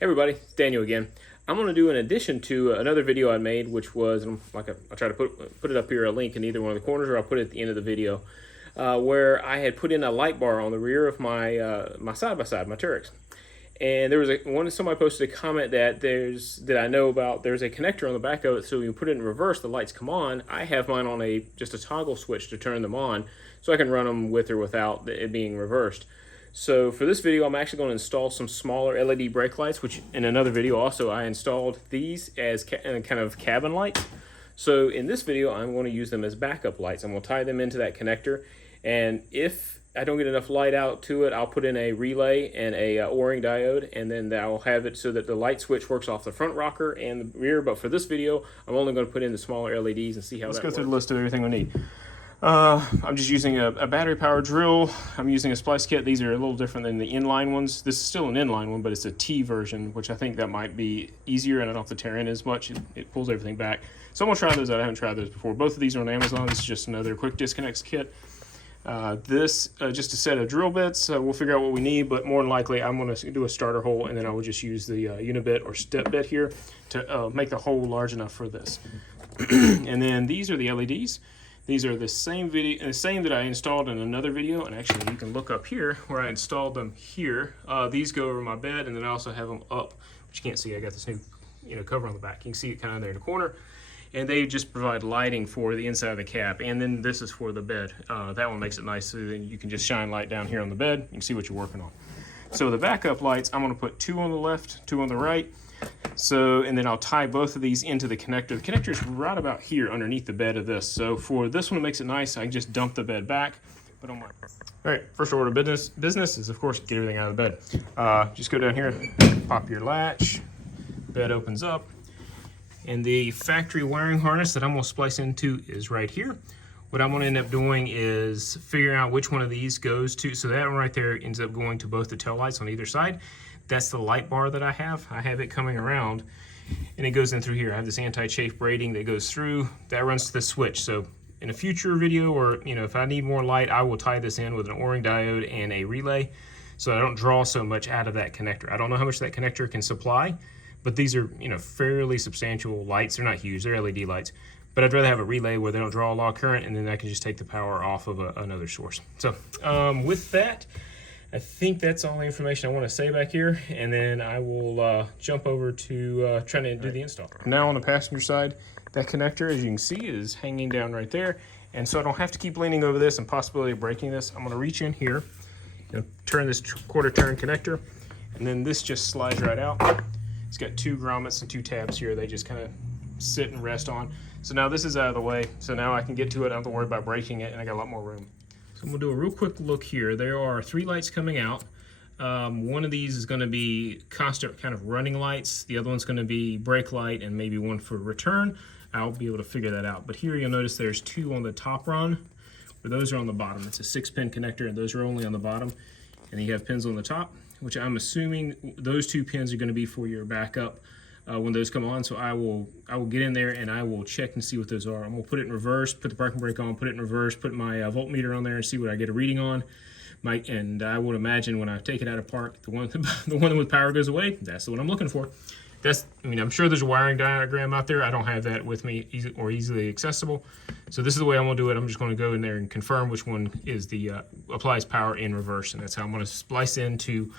Hey everybody, it's Daniel again. I'm going to do an addition to another video I made, which was, I'll try to put it up here, a link in either one of the corners, or I'll put it at the end of the video, where I had put in a light bar on the rear of my side-by-side, my Teryx. And there was somebody posted a comment that I know about, there's a connector on the back of it, so when you put it in reverse, the lights come on. I have mine on just a toggle switch to turn them on, so I can run them with or without it being reversed. So for this video, I'm actually going to install some smaller LED brake lights, which in another video also I installed these as kind of cabin lights. So in this video, I'm going to use them as backup lights. I'm going to tie them into that connector, and if I don't get enough light out to it, I'll put in a relay and a O-ring diode, and then I'll have it so that the light switch works off the front rocker and the rear. But for this video, I'm only going to put in the smaller LEDs and see how that works. Let's go through the list of everything we need. I'm just using a battery powered drill. I'm using a splice kit. These are a little different than the inline ones. This is still an inline one, but it's a T version, which I think that might be easier and I don't have to tear in as much. It pulls everything back. So I'm gonna try those out. I haven't tried those before. Both of these are on Amazon. This is just another quick disconnects kit. Just a set of drill bits. We'll figure out what we need, but more than likely I'm gonna do a starter hole, and then I will just use the unibit or step bit here to make the hole large enough for this. And then these are the LEDs. These are the same that I installed in another video, and actually you can look up here where I installed them here. These go over my bed, and then I also have them up, which you can't see. I got this new cover on the back. You can see it kind of there in the corner, and they just provide lighting for the inside of the cap. And then this is for the bed. That one makes it nice, so then you can just shine light down here on the bed. You can see what you're working on. So the backup lights, I'm going to put 2 on the left, 2 on the right. So, and then I'll tie both of these into the connector. The connector is right about here underneath the bed of this. So for this one, it makes it nice. I can just dump the bed back. But all right, first order of business is, of course, get everything out of the bed. Just go down here, pop your latch, bed opens up, and the factory wiring harness that I'm going to splice into is right here. What I'm going to end up doing is figuring out which one of these goes to, so that one right there ends up going to both the tail lights on either side. That's the light bar that I have. I have it coming around, and it goes in through here. I have this anti-chafe braiding that goes through. That runs to the switch. So in a future video, or if I need more light, I will tie this in with an O-ring diode and a relay, so I don't draw so much out of that connector. I don't know how much that connector can supply, but these are fairly substantial lights. They're not huge. They're LED lights. But I'd rather have a relay where they don't draw a lot of current, and then I can just take the power off of another source. So with that, I think that's all the information I want to say back here, and then I will jump over to trying to do the install. Now on the passenger side, that connector, as you can see, is hanging down right there, and so I don't have to keep leaning over this and possibility of breaking this. I'm going to reach in here, turn this quarter turn connector, and then this just slides right out. It's got 2 grommets and 2 tabs here. They just kind of sit and rest on. So now this is out of the way, so now I can get to it. I don't have to worry about breaking it, and I got a lot more room. So I'm going to do a real quick look here. There are 3 lights coming out. One of these is going to be constant kind of running lights. The other one's going to be brake light, and maybe one for return. I'll be able to figure that out. But here you'll notice there's 2 on the top run, but those are on the bottom. It's a 6-pin connector, and those are only on the bottom. And then you have pins on the top, which I'm assuming those 2 pins are going to be for your backup when those come on. So I will get in there and I will check and see what those are. I'm gonna put it in reverse, put the parking brake on, put it in reverse, put my voltmeter on there and see what I get a reading on. And I would imagine when I take it out of park, the one with power goes away. That's the one I'm looking for. I'm sure there's a wiring diagram out there. I don't have that with me easily accessible. So this is the way I'm gonna do it. I'm just gonna go in there and confirm which one is the applies power in reverse, and that's how I'm gonna splice into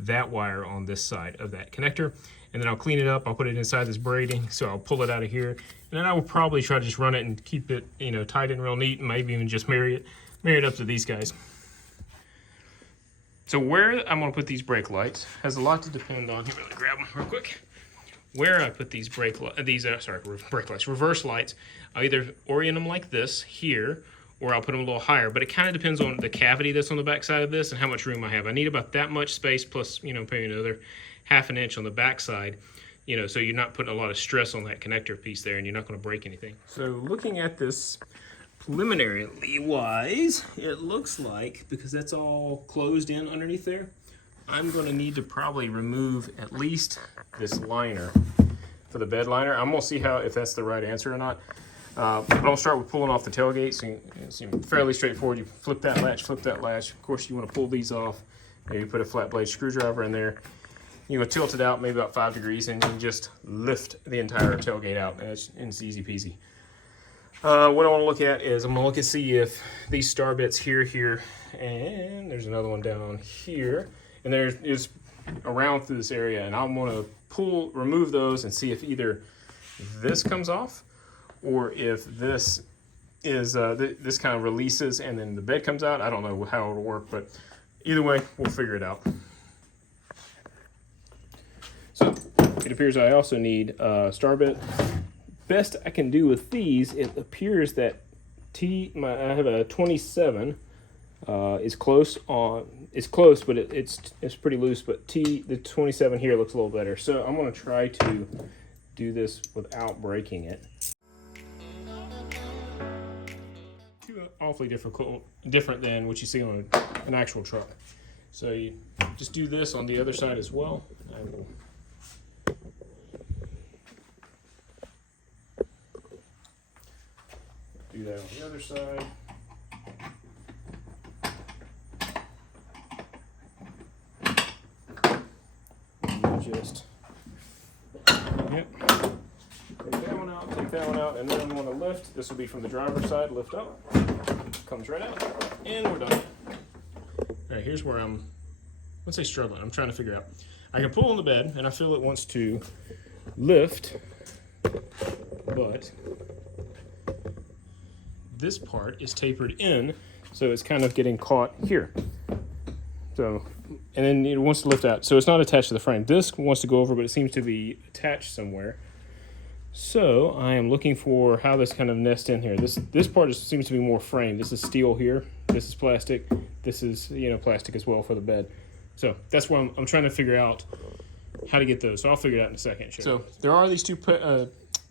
that wire on this side of that connector. And then I'll clean it up. I'll put it inside this braiding, so I'll pull it out of here. And then I will probably try to just run it and keep it, tied in real neat, and maybe even just marry it up to these guys. So where I'm gonna put these brake lights has a lot to depend on. Here, let me grab them real quick. Where I put these reverse lights, I'll either orient them like this here, or I'll put them a little higher. But it kind of depends on the cavity that's on the back side of this and how much room I have. I need about that much space plus, maybe another 1/2 inch on the back side, so you're not putting a lot of stress on that connector piece there, and you're not going to break anything. So looking at this preliminarily wise, it looks like, because that's all closed in underneath there, I'm going to need to probably remove at least this liner for the bed liner. I'm going to see if that's the right answer or not. But I'll start with pulling off the tailgate. So it's fairly straightforward. You flip that latch, flip that latch. Of course, you want to pull these off. Maybe put a flat blade screwdriver in there. You would tilt it out maybe about 5 degrees and you just lift the entire tailgate out. And it's easy peasy. What I want to look at is I'm going to look and see if these star bits here, and there's another one down on here, and there is around through this area, and I'm going to remove those and see if either this comes off or if this is this kind of releases and then the bed comes out. I don't know how it'll work, but either way, we'll figure it out. So it appears I also need a star bit. Best I can do with these, it appears that I have a 27 is close, but it's pretty loose. But the 27 here looks a little better. So I'm going to try to do this without breaking it. Awfully different than what you see on an actual truck. So you just do this on the other side as well. I will do that on the other side. Just, yep. Take that one out, take that one out, and then I'm going to lift. This will be from the driver's side, lift up, comes right out, and we're done. All right, here's where let's say struggling. I'm trying to figure out. I can pull on the bed, and I feel it wants to lift, but this part is tapered in, so it's kind of getting caught here. So, and then it wants to lift out. So it's not attached to the frame. This wants to go over, but it seems to be attached somewhere. So I am looking for how this kind of nests in here. This part seems to be more frame. This is steel here. This is plastic. This is plastic as well for the bed. So that's why I'm trying to figure out how to get those. So I'll figure it out in a second. So there are these two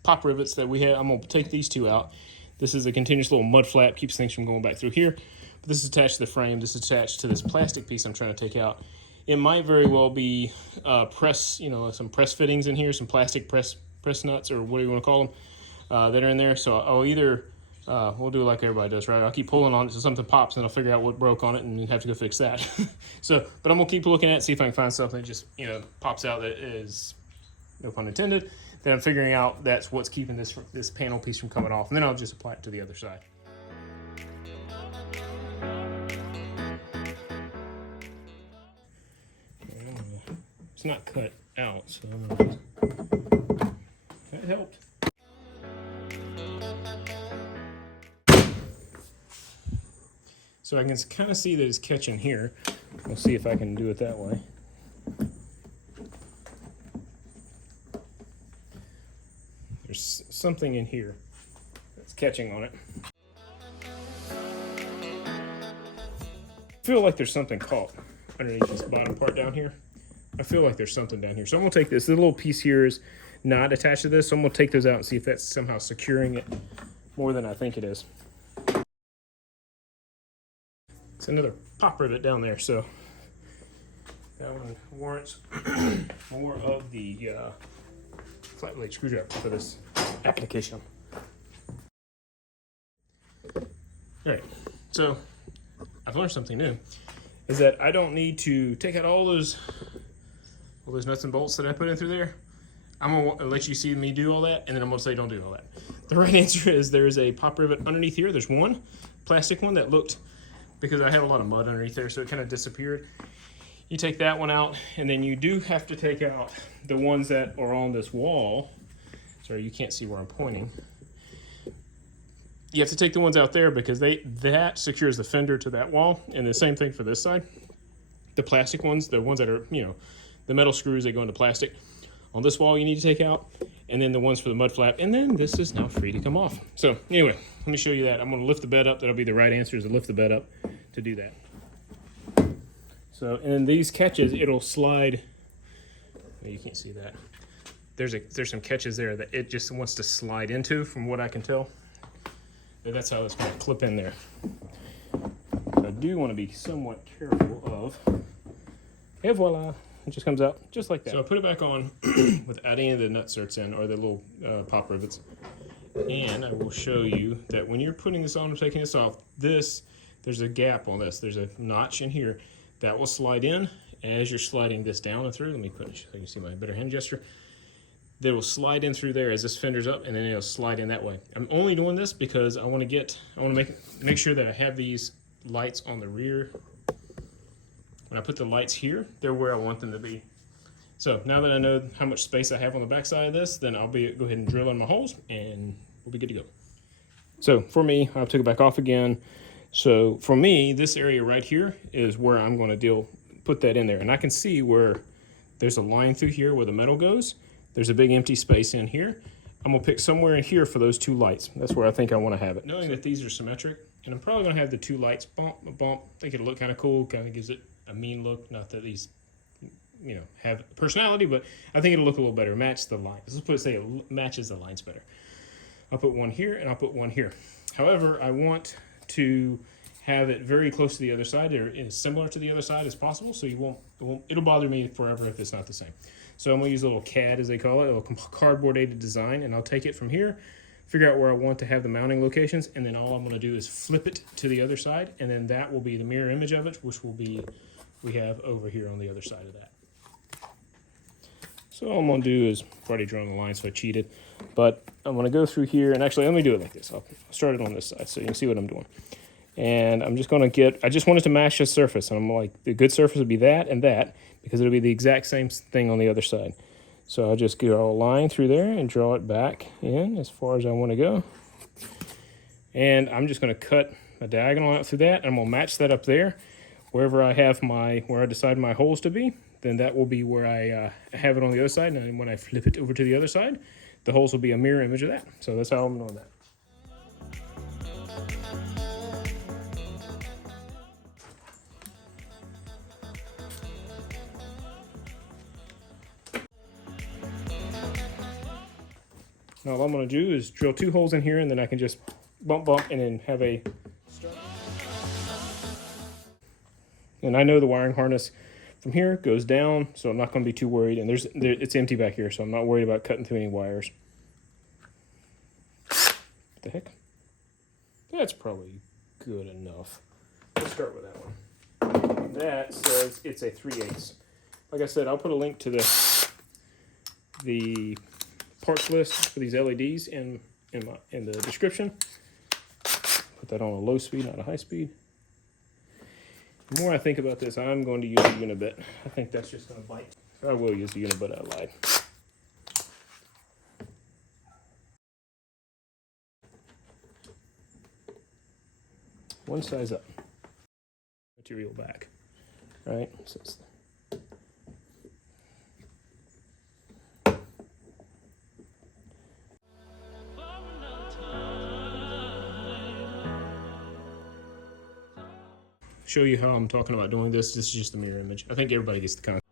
pop rivets that we have. I'm gonna take these two out. This is a continuous little mud flap, keeps things from going back through here. But this is attached to the frame. This is attached to this plastic piece I'm trying to take out. It might very well be some press fittings in here, some plastic press nuts or what do you want to call them that are in there. So I'll either we'll do like everybody does, right? I'll keep pulling on it so something pops, and I'll figure out what broke on it and have to go fix that. But I'm gonna keep looking at it, see if I can find something that just pops out that is, no pun intended. Then I'm figuring out that's what's keeping this panel piece from coming off, and then I'll just apply it to the other side. It's not cut out, so that helped. So I can kind of see that it's catching here. We'll see if I can do it that way. There's something in here that's catching on it. I feel like there's something caught underneath this bottom part down here. I feel like there's something down here. So I'm gonna take this. The little piece here is not attached to this, so I'm gonna take those out and see if that's somehow securing it more than I think it is. It's another pop rivet down there, so that one warrants more of the flat blade screwdriver for this application. All right, so I've learned something new, is that I don't need to take out all those nuts and bolts that I put in through there. I'm gonna let you see me do all that, and then I'm gonna say don't do all that. The right answer is there's a pop rivet underneath here. There's one plastic one that looked, because I had a lot of mud underneath there, so it kind of disappeared. You take that one out, and then you do have to take out the ones that are on this wall. Sorry, you can't see where I'm pointing. You have to take the ones out there because that secures the fender to that wall, and the same thing for this side. The plastic ones, the ones that are, the metal screws that go into plastic. On this wall you need to take out, and then the ones for the mud flap, and then this is now free to come off. So anyway, let me show you that. I'm gonna lift the bed up. That'll be the right answer, is to lift the bed up to do that. So, and then these catches, it'll slide. You can't see that. There's some catches there that it just wants to slide into, from what I can tell. But that's how it's gonna clip in there. So I do want to be somewhat careful of, et voila. It just comes out just like that. So I put it back on without any of the nut certs in, or the little pop rivets. And I will show you that when you're putting this on and taking this off, there's a gap on this. There's a notch in here that will slide in, as you're sliding this down and through, let me put it so you can see my better hand gesture. That will slide in through there as this fender's up, and then it'll slide in that way. I'm only doing this because I want to make sure that I have these lights on the rear. When I put the lights here, they're where I want them to be. So now that I know how much space I have on the back side of this, then I'll go ahead and drill in my holes, and we'll be good to go. So for me, I'll take it back off again. So for me, this area right here is where I'm going to put that in there, and I can see where there's a line through here where the metal goes. There's a big empty space in here. I'm gonna pick somewhere in here for those two lights. That's where I think I wanna have it. Knowing that these are symmetric, and I'm probably gonna have the two lights bump. I think it'll look kind of cool, kind of gives it a mean look. Not that these, have personality, but I think it'll look a little better, match the lines. Let's put it, say it matches the lines better. I'll put one here and I'll put one here. However, I want to have it very close to the other side, or as similar to the other side as possible, so it'll bother me forever if it's not the same. So I'm gonna use a little CAD, as they call it, a little cardboard aided design, and I'll take it from here, figure out where I want to have the mounting locations, and then all I'm gonna do is flip it to the other side, and then that will be the mirror image of it, which will be, we have over here on the other side of that. So all I'm gonna do is, I've already drawn the line, so I cheated, but I'm gonna go through here, and actually let me do it like this. I'll start it on this side so you can see what I'm doing. And I'm just gonna I just want it to match the surface, and I'm like, the good surface would be that and that, because it'll be the exact same thing on the other side. So I'll just draw a line through there and draw it back in as far as I want to go. And I'm just going to cut a diagonal out through that, and I'm going to match that up there. Wherever I have where I decide my holes to be, then that will be where I have it on the other side. And when I flip it over to the other side, the holes will be a mirror image of that. So that's how I'm doing that. Now all I'm going to do is drill two holes in here, and then I can just bump and then have a start. And I know the wiring harness from here goes down, so I'm not going to be too worried. And it's empty back here, so I'm not worried about cutting through any wires. What the heck? That's probably good enough. Let's start with that one. That says it's a 3/8. Like I said, I'll put a link to the parts list for these LEDs in the description. Put that on a low speed, not a high speed. The more I think about this, I'm going to use a unibit. I think that's just going to bite. I will use the unibit, I lied. One size up. Material back. Right? So show you how I'm talking about doing this. This is just the mirror image. I think everybody gets the concept.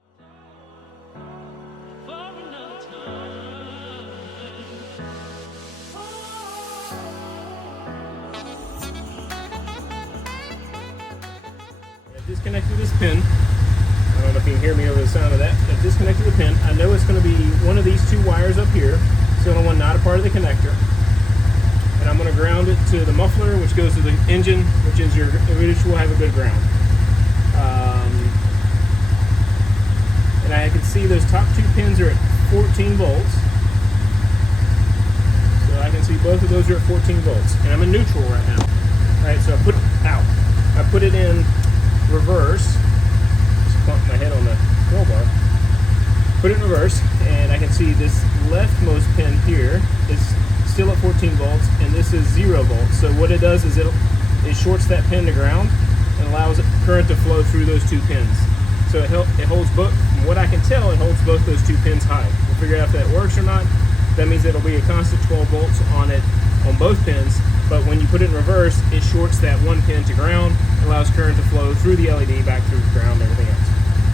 I've disconnected this pin. I don't know if you can hear me over the sound of that. I've disconnected the pin. I know it's going to be one of these two wires up here. It's the only one not a part of the connector. And I'm going to ground it to the muffler, which goes to the engine, which will have a good ground. And I can see those top two pins are at 14 volts. So I can see both of those are at 14 volts. And I'm in neutral right now. Alright, so I put it in reverse. Just clump my head on the crowbar. Put it in reverse, and I can see this leftmost pin here is still at 14 volts, and this is 0 volts. So what it does is it shorts that pin to ground and allows current to flow through those two pins. So it holds both, from what I can tell, it holds both those two pins high. We'll figure out if that works or not. That means it'll be a constant 12 volts on both pins, but when you put it in reverse, it shorts that one pin to ground, allows current to flow through the LED back through the ground and everything else.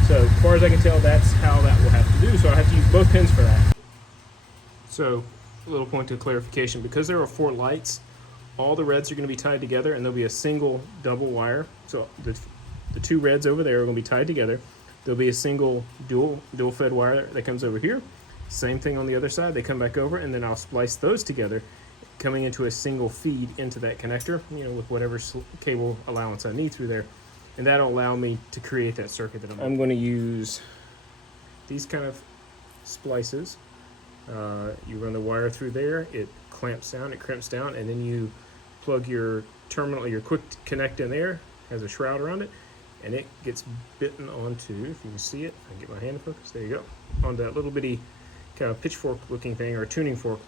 So as far as I can tell, that's how that will have to do. So I have to use both pins for that. So a little point of clarification, because there are 4 lights, all the reds are going to be tied together, and there'll be a single double wire. So the 2 reds over there are going to be tied together. There'll be a single dual fed wire that comes over here. Same thing on the other side. They come back over, and then I'll splice those together, coming into a single feed into that connector, with whatever cable allowance I need through there. and that'll allow me to create that circuit that I'm going to use. These kind of splices. You run the wire through there, it clamps down, it crimps down, and then you plug your terminal, your quick connect in there, has a shroud around it, and it gets bitten onto, if you can see it, I can get my hand in focus, there you go, on that little bitty kind of pitchfork looking thing, or tuning fork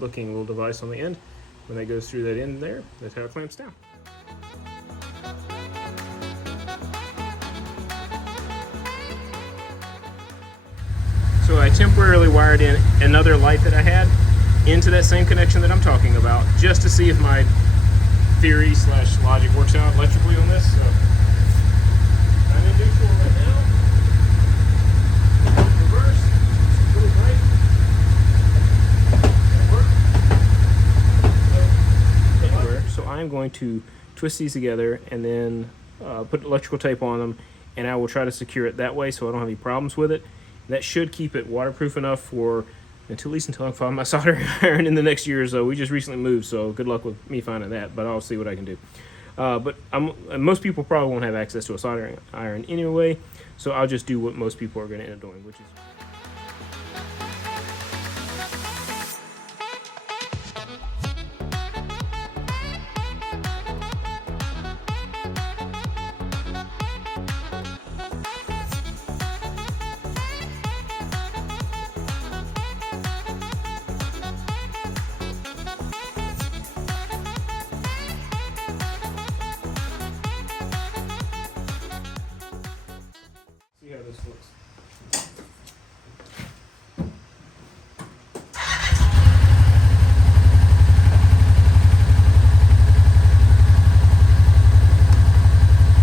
looking little device on the end. When that goes through that end there, that's how it clamps down. So I temporarily wired in another light that I had into that same connection that I'm talking about, just to see if my theory slash logic works out electrically on this. So I'm in neutral right now. Reverse. Little bright. That worked. So I'm going to twist these together and then put electrical tape on them, and I will try to secure it that way so I don't have any problems with it. That should keep it waterproof enough for at least until I find my soldering iron in the next year or so. We just recently moved, so good luck with me finding that, but I'll see what I can do. But most people probably won't have access to a soldering iron anyway, so I'll just do what most people are going to end up doing, which is... See how this looks.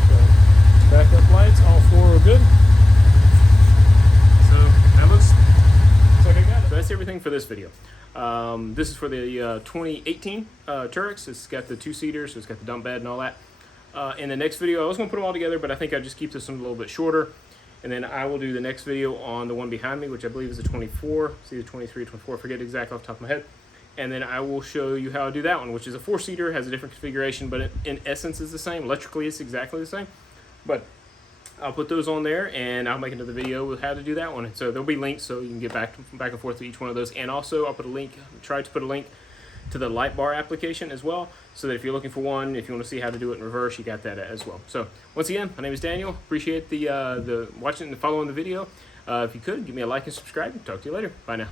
So, backup lights, all four are good. So that looks like I got it. So that's everything for this video. This is for the 2018 Teryx. It's got the two-seater, so it's got the dump bed and all that. In the next video, I was going to put them all together, but I think I'll just keep this one a little bit shorter. And then I will do the next video on the one behind me, which I believe is a 24. It's either 23 or 24, I forget exactly off the top of my head. And then I will show you how to do that one, which is a four-seater, has a different configuration, but in essence is the same. Electrically, it's exactly the same. But I'll put those on there, and I'll make another video with how to do that one. So there'll be links, so you can get back and forth to each one of those. And also, I'll put a link, try to put a link to the LiQWYD application as well, so that if you're looking for one, if you want to see how to do it in reverse, you got that as well. So once again, my name is Daniel. Appreciate the watching and following the video. If you could, give me a like and subscribe. Talk to you later. Bye now.